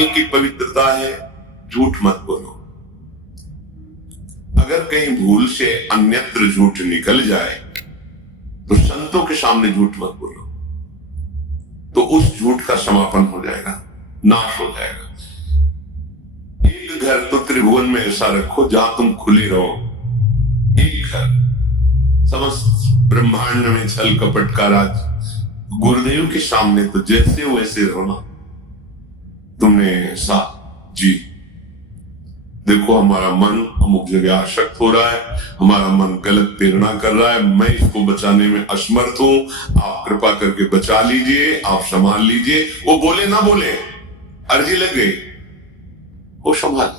की पवित्रता है, झूठ मत बोलो। अगर कहीं भूल से अन्यत्र झूठ निकल जाए तो संतों के सामने झूठ मत बोलो, तो उस झूठ का समापन हो जाएगा, नाश हो जाएगा। एक घर तो त्रिभुवन में ऐसा रखो जहां तुम खुले रहो। एक घर, समस्त ब्रह्मांड में छल कपट का राज, गुरुदेव के सामने तो जैसे वैसे रहो ना। तुमने ऐसा जी देखो, हमारा मन अमुक जगह आसक्त हो रहा है, हमारा मन गलत प्रेरणा कर रहा है, मैं इसको बचाने में असमर्थ हूं, आप कृपा करके बचा लीजिए, आप संभाल लीजिए। वो बोले ना बोले, अर्जी लग गई, वो संभाल।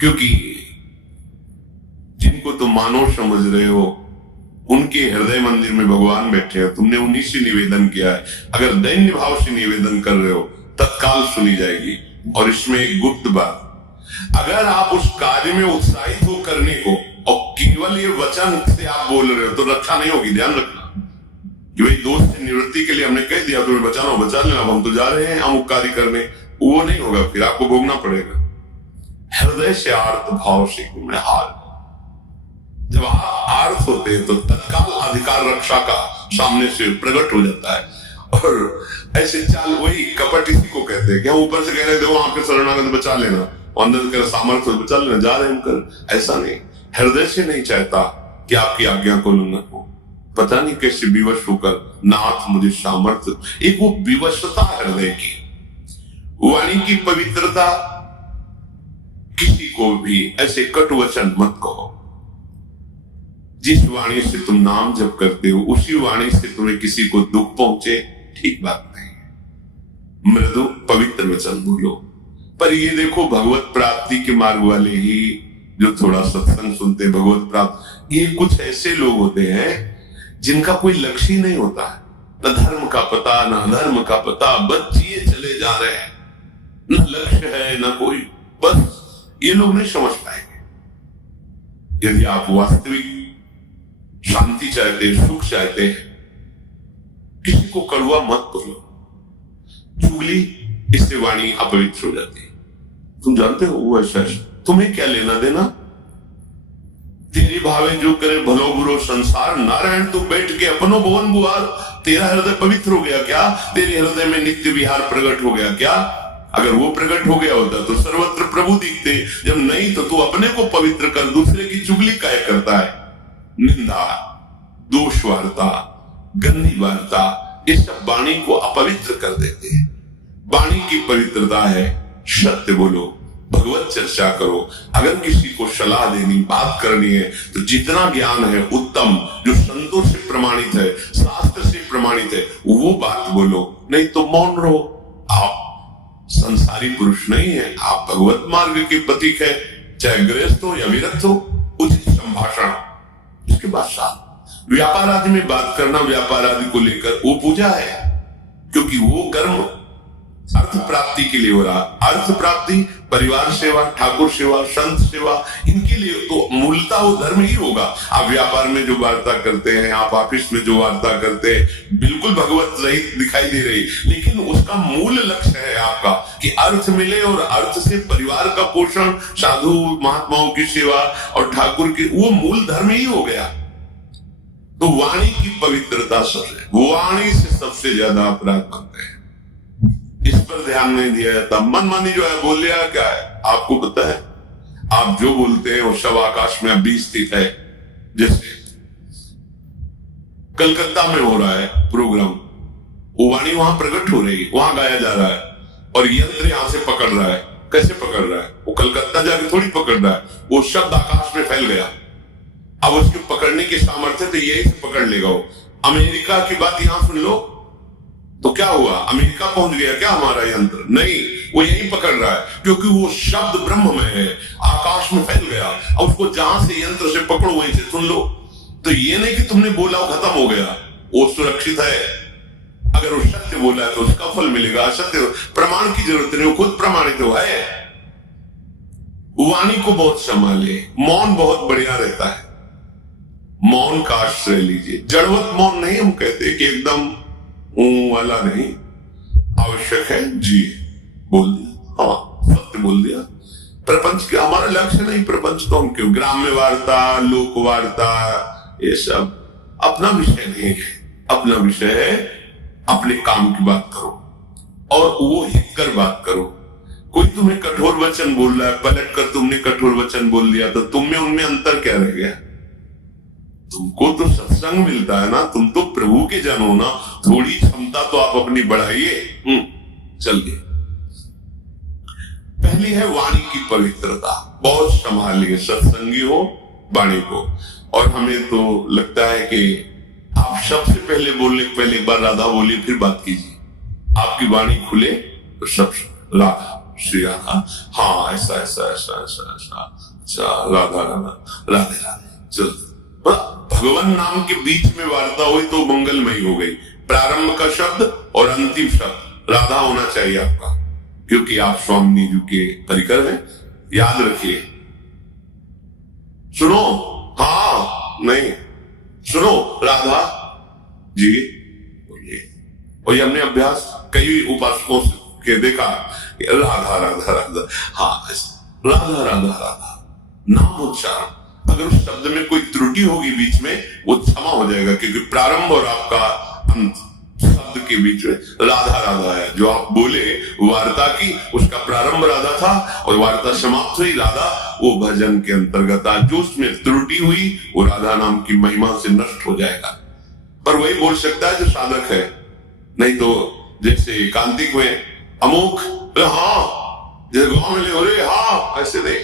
क्योंकि जिनको तुम मानव समझ रहे हो उनके हृदय मंदिर में भगवान बैठे हैं, तुमने उन्हीं से निवेदन किया है। अगर दैन्य भाव से निवेदन कर रहे हो तत्काल सुनी जाएगी। और इसमें एक गुप्त बात, अगर आप उस कार्य में उत्साहित हो करने को और केवल ये वचन से आप बोल रहे हो तो रक्षा नहीं होगी। ध्यान रखना कि भाई दोस्त से निवृत्ति के लिए हमने कह दिया तुम्हें बचाना, बचा लेना, हम तो जा रहे हैं अमुक कार्य करने, वो नहीं होगा, फिर आपको भोगना पड़ेगा। हृदय से आर्त भाव से तुम्हें हाल, जब आप आर्त होते हैं तो तत्काल अधिकार रक्षा का सामने से प्रकट हो जाता है। और ऐसे चाल, वही कपट इसी को कहते हैं कि हम ऊपर से कह रहे देखो आपके शरणागत बचा लेना, अंदर कर सामर्थ्य बचा लेना, जा रहे हम कर। ऐसा नहीं, हृदय से नहीं चाहता कि आपकी आज्ञा को उल्लंघन हो। पता नहीं कैसे विवश होकर नाथ मुझे सामर्थ्य, एक वो विवशता हृदय की, वाणी की पवित्रता। किसी को भी ऐसे कट वचन मत कहो। जिस वाणी से तुम नाम जप करते हो उसी वाणी से तुम्हें किसी को दुख पहुंचे, ठीक बात नहीं। मृदु पवित्र वचन बोलो। पर ये देखो, भगवत प्राप्ति के मार्ग वाले ही जो थोड़ा सत्संग सुनते, भगवत प्राप्त, ये कुछ ऐसे लोग होते हैं जिनका कोई लक्ष्य ही नहीं होता है, न धर्म का पता न अधर्म का पता, बस जिए चले जा रहे हैं, न लक्ष्य है न कोई, बस ये लोग नहीं समझ पाएंगे। यदि आप वास्तविक शांति चाहते, सुख चाहते हैं, किसी को कड़वा मत बोलो। चुगली, इससे वाणी अपवित्र हो जाती है। तुम जानते हो वो ऐसा है, तुम्हें क्या लेना देना, तेरी भावे जो करे भलो बुरो संसार, नारायण तू बैठ के अपनो भवन बुहार। तेरा हृदय पवित्र हो गया क्या? तेरे हृदय में नित्य विहार प्रकट हो गया क्या? अगर वो प्रकट हो गया होता तो सर्वत्र प्रभु दिखते, जब नहीं तो तू अपने को पवित्र कर, दूसरे की चुगली काय करता है। निंदा, दोष वार्ता, गंदी वार्ता, ये सब वाणी को अपवित्र कर देते हैं। वाणी की पवित्रता है सत्य बोलो, भगवत चर्चा करो। अगर किसी को सलाह देनी, बात करनी है तो जितना ज्ञान है उत्तम, जो संतों से प्रमाणित है, शास्त्र से प्रमाणित है, वो बात बोलो, नहीं तो मौन रहो। आप संसारी पुरुष नहीं है, आप भगवत मार्ग के प्रतीक है, चाहे गृहस्थ हो या विरक्त हो। उचित संभाषण, इसके बाद साथ व्यापार आदि में बात करना, व्यापार आदि को लेकर वो पूजा है, क्योंकि वो कर्म अर्थ प्राप्ति के लिए हो रहा। अर्थ प्राप्ति, परिवार सेवा, ठाकुर सेवा, संत सेवा, इनके लिए तो मूलतः वो धर्म ही होगा। आप व्यापार में जो वार्ता करते हैं, आप ऑफिस में जो वार्ता करते हैं, बिल्कुल भगवत रहित दिखाई दे रही, लेकिन उसका मूल लक्ष्य है आपका कि अर्थ मिले, और अर्थ से परिवार का पोषण, साधु महात्माओं की सेवा और ठाकुर की, वो मूल धर्म ही हो गया। तो वाणी की पवित्रता सबसे, वाणी से सबसे ज्यादा अपराध बनते हैं। इस पर ध्यान नहीं दिया जाता। मनमानी जो है बोल लिया, क्या है आपको पता है, आप जो बोलते हैं वो सब आकाश में अभी स्थित है। जैसे कलकत्ता में हो रहा है प्रोग्राम, वो वाणी वहां प्रकट हो रही, वहां गाया जा रहा है, और यंत्र यहां से पकड़ रहा है। कैसे पकड़ रहा है? वो कलकत्ता जाके थोड़ी पकड़ रहा है, वो शब्द आकाश में फैल गया। अब उसके पकड़ने की सामर्थ्य तो यही से पकड़ लेगा वो। अमेरिका की बात यहां सुन लो तो क्या हुआ, अमेरिका पहुंच गया क्या हमारा यंत्र? नहीं, वो यही पकड़ रहा है, क्योंकि वो शब्द ब्रह्म में है, आकाश में फैल गया। और उसको जहां से यंत्र से पकड़ो वहीं से सुन लो। तो ये नहीं कि तुमने बोला वो खत्म हो गया, वो सुरक्षित है। अगर वो सत्य बोला है तो उसका फल मिलेगा। असत्य प्रमाण की जरूरत नहीं, वो खुद प्रमाणित हुआ है। वाणी को बहुत संभाले, मौन बहुत बढ़िया रहता है। मौन का आश्रय लीजिए, जड़वत मौन नहीं हम कहते कि एकदम वाला नहीं, आवश्यक है जी बोल दिया, हाँ सत्य बोल दिया। प्रपंच के हमारा लक्ष्य नहीं, प्रपंच तो हम क्यों, ग्राम्य वार्ता, लोक वार्ता, ये सब अपना विषय नहीं है। अपना विषय है अपने काम की बात करो और वो हितकर बात करो। कोई तुम्हें कठोर वचन बोल रहा है, पलट कर तुमने कठोर वचन बोल दिया, तो तुम में उनमें अंतर क्या रह गया? तुमको तो सत्संग मिलता है ना, तुम तो प्रभु के जन हो ना, थोड़ी क्षमता तो आप अपनी बढ़ाइए। चलिए, पहली है वाणी की पवित्रता, बहुत संभालिए, सत्संगी हो वाणी को। और हमें तो लगता है कि आप सबसे पहले बोलने के पहले एक बार राधा बोलिए, फिर बात कीजिए। आपकी वाणी खुले तो सब राधा, श्री राधा, हाँ ऐसा ऐसा ऐसा ऐसा ऐसा, अच्छा राधा राधा, राधे राधे, चल। भगवान नाम के बीच में वार्ता हुई तो मंगलमयी हो गई। प्रारंभ का शब्द और अंतिम शब्द राधा होना चाहिए आपका, क्योंकि आप स्वामी जी के परिकर हैं। याद रखिए, सुनो, हाँ नहीं, सुनो राधा जी बोलिए। और ये हमने अभ्यास कई उपासकों के देखा, राधा राधा राधा, हाँ राधा राधा राधा, नाम उच्चारण। अगर उस शब्द में कोई त्रुटि होगी बीच में, वो क्षमा हो जाएगा, क्योंकि प्रारंभ और आपका अंत शब्द के बीच में राधा राधा है। जो आप बोले वार्ता की, उसका प्रारंभ राधा था और वार्ता समाप्त हुई राधा, वो भजन के अंतर्गत आ। जो उसमें त्रुटि हुई वो राधा नाम की महिमा से नष्ट हो जाएगा। पर वही बोल सकता है जो साधक है, नहीं तो जैसे एकांतिक में अमुक, हाँ जैसे गाँव में ले, हाँ ऐसे नहीं।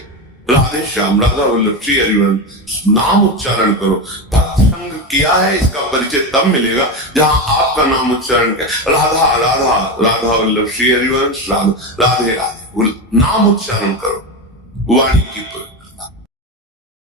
राधे श्याम, राधा वल्लभ, श्री हरिवंश, नाम उच्चारण करो। भक्त संग किया है, इसका परिचय तब मिलेगा जहां आपका नाम उच्चारण किया, राधा राधा, राधा वल्लभ, श्री हरिवंश, राधे राधे, नाम उच्चारण करो, वाणी की